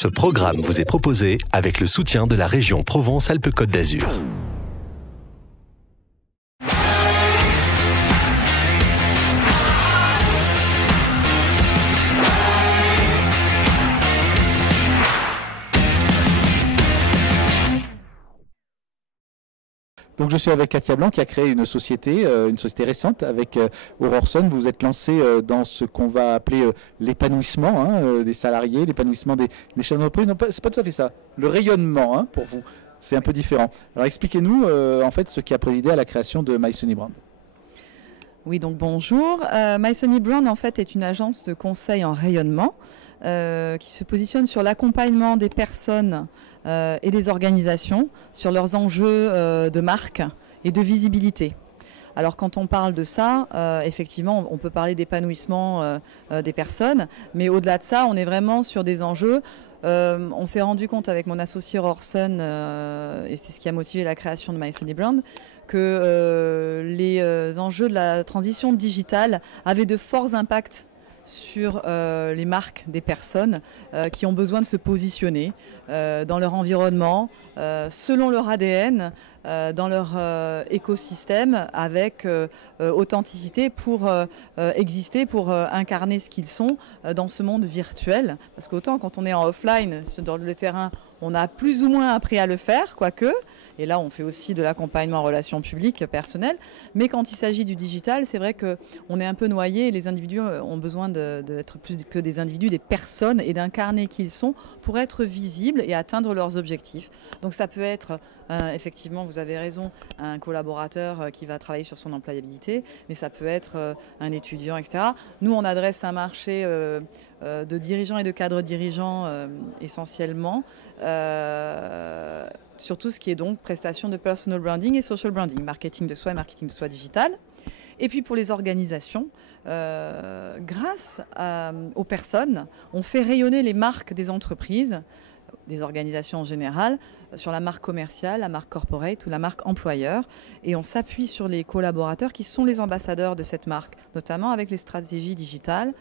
Ce programme vous est proposé avec le soutien de la région Provence-Alpes-Côte d'Azur. Donc je suis avec Katia Blanc qui a créé une société récente avec Aurorson. Vous êtes lancé dans ce qu'on va appeler l'épanouissement des salariés, l'épanouissement des chefs d'entreprise. Non, c'est pas tout à fait ça. Le rayonnement pour vous, c'est un peu différent. Alors expliquez-nous en fait ce qui a présidé à la création de My Sunny Brand. Oui, donc bonjour. My Sunny Brand en fait est une agence de conseil en rayonnement qui se positionne sur l'accompagnement des personnes et des organisations sur leurs enjeux de marque et de visibilité. Alors quand on parle de ça, effectivement, on peut parler d'épanouissement des personnes, mais au-delà de ça, on est vraiment sur des enjeux. On s'est rendu compte avec mon associé Aurorson, et c'est ce qui a motivé la création de My Sunny Brand, que les enjeux de la transition digitale avaient de forts impacts sur les marques des personnes qui ont besoin de se positionner dans leur environnement, selon leur ADN, dans leur écosystème, avec authenticité pour exister, pour incarner ce qu'ils sont dans ce monde virtuel. Parce qu'autant quand on est en offline, dans le terrain, on a plus ou moins appris à le faire, quoique. Et là, on fait aussi de l'accompagnement en relations publiques personnelles. Mais quand il s'agit du digital, c'est vrai qu'on est un peu noyé. Les individus ont besoin d'être plus que des individus, des personnes, et d'incarner qui ils sont pour être visibles et atteindre leurs objectifs. Donc ça peut être, effectivement, vous avez raison, un collaborateur qui va travailler sur son employabilité, mais ça peut être un étudiant, etc. Nous, on adresse un marché de dirigeants et de cadres dirigeants essentiellement, sur tout ce qui est donc prestation de personal branding et social branding, marketing de soi et marketing de soi digital. Et puis pour les organisations, grâce aux personnes, on fait rayonner les marques des entreprises, des organisations en général, sur la marque commerciale, la marque corporate ou la marque employeur. Et on s'appuie sur les collaborateurs qui sont les ambassadeurs de cette marque, notamment avec les stratégies digitales.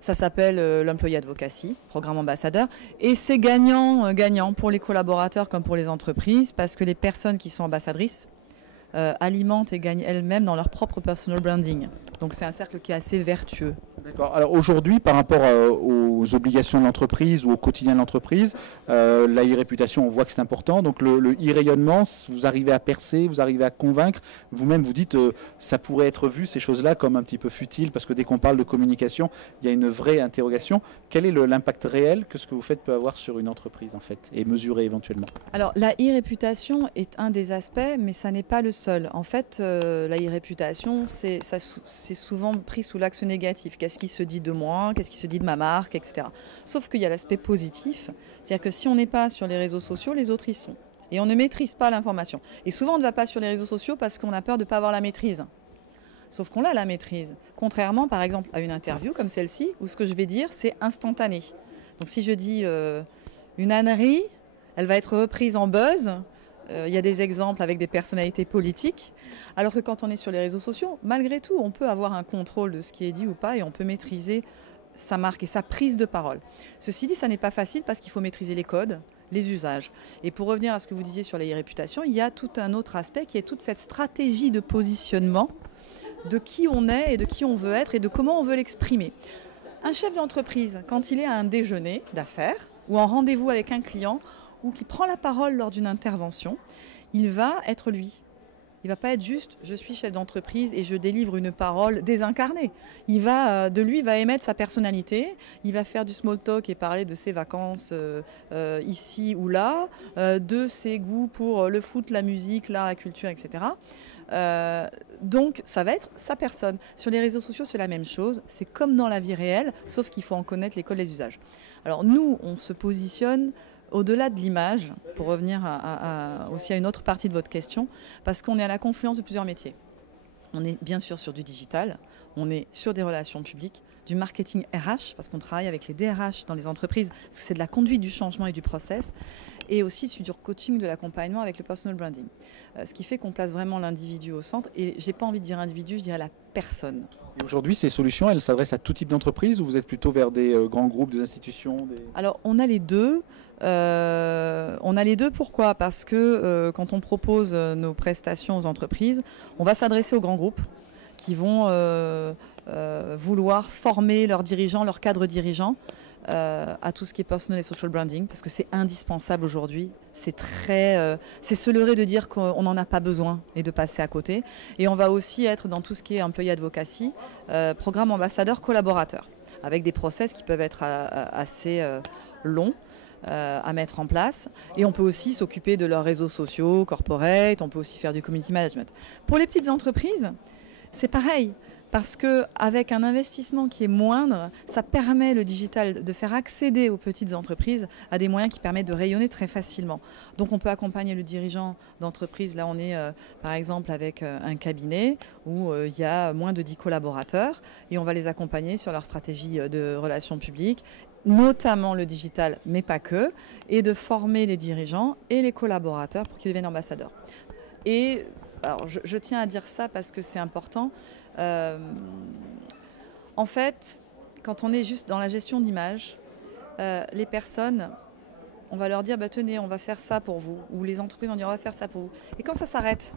Ça s'appelle l'Employee Advocacy, programme ambassadeur. Et c'est gagnant pour les collaborateurs comme pour les entreprises, parce que les personnes qui sont ambassadrices alimentent et gagnent elles-mêmes dans leur propre personal branding. Donc c'est un cercle qui est assez vertueux. D'accord. Alors aujourd'hui, par rapport aux obligations de l'entreprise ou au quotidien de l'entreprise, la e-réputation, on voit que c'est important. Donc le e-rayonnement, vous arrivez à percer, vous arrivez à convaincre. Vous-même, vous dites ça pourrait être vu, ces choses-là, comme un petit peu futiles, parce que dès qu'on parle de communication, il y a une vraie interrogation. Quel est l'impact réel que ce que vous faites peut avoir sur une entreprise, en fait, et mesurer éventuellement? Alors la e-réputation est un des aspects, mais ça n'est pas le seul. En fait, la e-réputation, c'est souvent pris sous l'axe négatif. Qu'est-ce qui se dit de moi, qu'est-ce qui se dit de ma marque, etc. Sauf qu'il y a l'aspect positif, c'est-à-dire que si on n'est pas sur les réseaux sociaux, les autres y sont. Et on ne maîtrise pas l'information. Et souvent, on ne va pas sur les réseaux sociaux parce qu'on a peur de ne pas avoir la maîtrise. Sauf qu'on a la maîtrise. Contrairement, par exemple, à une interview comme celle-ci, où ce que je vais dire, c'est instantané. Donc si je dis une ânerie, elle va être reprise en buzz. Il y a des exemples avec des personnalités politiques, alors que quand on est sur les réseaux sociaux, malgré tout, on peut avoir un contrôle de ce qui est dit ou pas et on peut maîtriser sa marque et sa prise de parole. Ceci dit, ça n'est pas facile parce qu'il faut maîtriser les codes, les usages. Et pour revenir à ce que vous disiez sur la e-réputation, il y a tout un autre aspect qui est toute cette stratégie de positionnement de qui on est et de qui on veut être et de comment on veut l'exprimer. Un chef d'entreprise, quand il est à un déjeuner d'affaires ou en rendez-vous avec un client, ou qui prend la parole lors d'une intervention, il va être lui. Il ne va pas être juste « je suis chef d'entreprise et je délivre une parole désincarnée ». Il va émettre sa personnalité, il va faire du small talk et parler de ses vacances ici ou là, de ses goûts pour le foot, la musique, l'art, la culture, etc. Donc ça va être sa personne. Sur les réseaux sociaux, c'est la même chose. C'est comme dans la vie réelle, sauf qu'il faut en connaître les codes, les usages. Alors nous, on se positionne au-delà de l'image, pour revenir aussi à une autre partie de votre question, parce qu'on est à la confluence de plusieurs métiers. On est bien sûr sur du digital, on est sur des relations publiques, du marketing RH, parce qu'on travaille avec les DRH dans les entreprises, parce que c'est de la conduite du changement et du process, et aussi du coaching, de l'accompagnement avec le personal branding. Ce qui fait qu'on place vraiment l'individu au centre, et j'ai pas envie de dire individu, je dirais la personne. Aujourd'hui, ces solutions, elles s'adressent à tout type d'entreprise ou vous êtes plutôt vers des grands groupes, des institutions Alors, on a les deux. Pourquoi? Parce que quand on propose nos prestations aux entreprises, on va s'adresser aux grands groupes qui vont vouloir former leurs dirigeants, leurs cadres dirigeants à tout ce qui est personal et social branding, parce que c'est indispensable aujourd'hui. C'est se leurrer de dire qu'on n'en a pas besoin et de passer à côté. Et on va aussi être dans tout ce qui est employee advocacy, programme ambassadeur collaborateur, avec des process qui peuvent être assez longs à mettre en place. Et on peut aussi s'occuper de leurs réseaux sociaux, corporate, on peut aussi faire du community management. Pour les petites entreprises, c'est pareil. Parce qu'avec un investissement qui est moindre, ça permet le digital de faire accéder aux petites entreprises à des moyens qui permettent de rayonner très facilement. Donc on peut accompagner le dirigeant d'entreprise. Là on est par exemple avec un cabinet où il y a moins de 10 collaborateurs et on va les accompagner sur leur stratégie de relations publiques, notamment le digital, mais pas que, et de former les dirigeants et les collaborateurs pour qu'ils deviennent ambassadeurs. Et alors, je tiens à dire ça parce que c'est important. En fait, quand on est juste dans la gestion d'image, les personnes, on va leur dire bah, tenez, on va faire ça pour vous, ou les entreprises vont dire on va faire ça pour vous. Et quand ça s'arrête,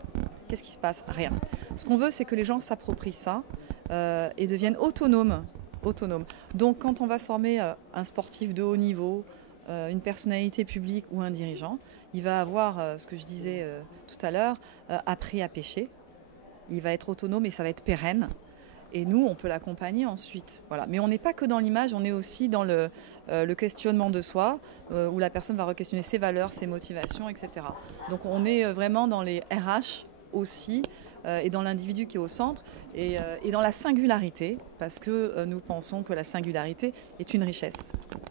qu'est-ce qui se passe? Rien. Ce qu'on veut, c'est que les gens s'approprient ça et deviennent autonomes. Donc, quand on va former un sportif de haut niveau, une personnalité publique ou un dirigeant, il va avoir, ce que je disais tout à l'heure, appris à pêcher. Il va être autonome et ça va être pérenne. Et nous, on peut l'accompagner ensuite. Voilà. Mais on n'est pas que dans l'image, on est aussi dans le questionnement de soi, où la personne va re-questionner ses valeurs, ses motivations, etc. Donc on est vraiment dans les RH aussi, et dans l'individu qui est au centre, et dans la singularité, parce que nous pensons que la singularité est une richesse.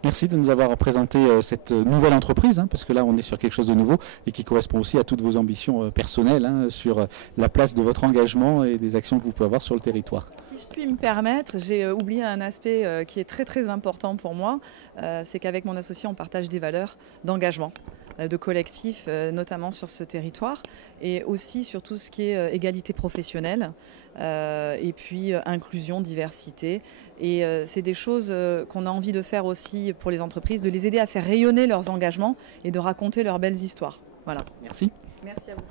Merci de nous avoir présenté cette nouvelle entreprise, parce que là on est sur quelque chose de nouveau et qui correspond aussi à toutes vos ambitions personnelles sur la place de votre engagement et des actions que vous pouvez avoir sur le territoire. Si je puis me permettre, j'ai oublié un aspect qui est très très important pour moi, c'est qu'avec mon associé on partage des valeurs d'engagement, de collectif, notamment sur ce territoire, et aussi sur tout ce qui est égalité professionnelle, et puis inclusion, diversité. Et c'est des choses qu'on a envie de faire aussi pour les entreprises, de les aider à faire rayonner leurs engagements et de raconter leurs belles histoires. Voilà. Merci. Merci à vous.